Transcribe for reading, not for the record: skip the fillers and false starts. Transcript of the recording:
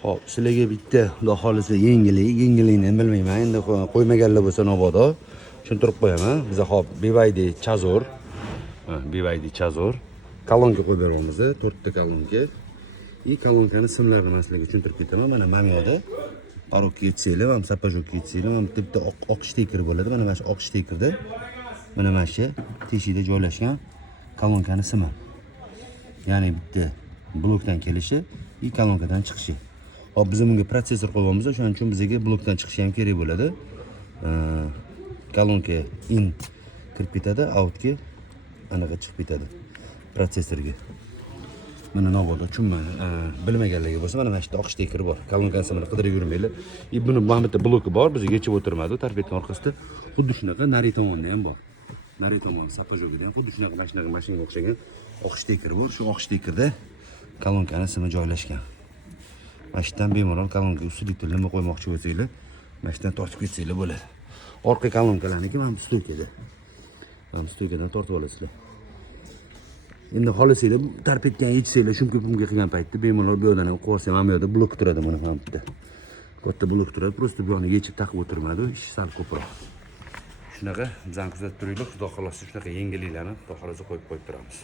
Hop, sizlarga bitta xudo xolisa yengillikni bilmayman. Endi qo'ymaganlar bo'lsa mabodo tushuntirib qo'yaman. Biz hop BYD Chazor, BYD Chazor kolonka qo'yib beramiz, 4 ta kolonka. Kolonkani simlarini men sizlarga tushuntirib ketaman. Mana bu yerda parokka yetsanglar, ham sapajokka yetsanglar, ham bitta oq shtekeri bo'ladi. Mana shu oq shtekirda mana shu teshikda joylashgan kolonkani simi. Ya'ni bitta blokdan kelishi, kolonkadan chiqishi. Hop, biz bunga protsessor qo'yamiz, o'shaning uchun bizga blokdan chiqishi ham kerak bo'ladi. Kolonka in kirib ketadi, outga anaqa chiqib ketadi protsessorga. Mana navoda tushunmadi. Bilmaganlarga bo'lsa, mana shu oq shtekeri bor. Kolonkani simini qidirib yurmanglar. Buni mana bitta bloki bor, bizga yechib o'tirmadi. Tarpetning orqasida xuddi shunaqa nari tomonda ham bor. Nari tomon sapajogida ham xuddi shunaqa mashinaga o'xshagan oq shtekeri bor. Shu oq shtekerda kolonkani simi joylashgan. Mashinadan bemalol kolonka ustiga nima qo'ymoqchi bo'lsanglar, mashinadan tortib ketsanglar bo'ladi. Orqa kolonkalarniki mana bu stoykada. Mana bu stoykadan tortib olasizlar. Endi xohlasanglar tarpetgan yechsanglar, shumka-pumka qilgan paytda bemalol bu yerdan ham qo'ysa, mana bu yerda blok turadi, mana bu yerda. Katta blok turadi, prosta bu yerni yechib taqib o'tirmadi, ish sal ko'proq. Shunaqa bizani kuzatib turinglar, xudo xolasa shunaqa yengilliklarni xudo xolasa qo'yib turamiz.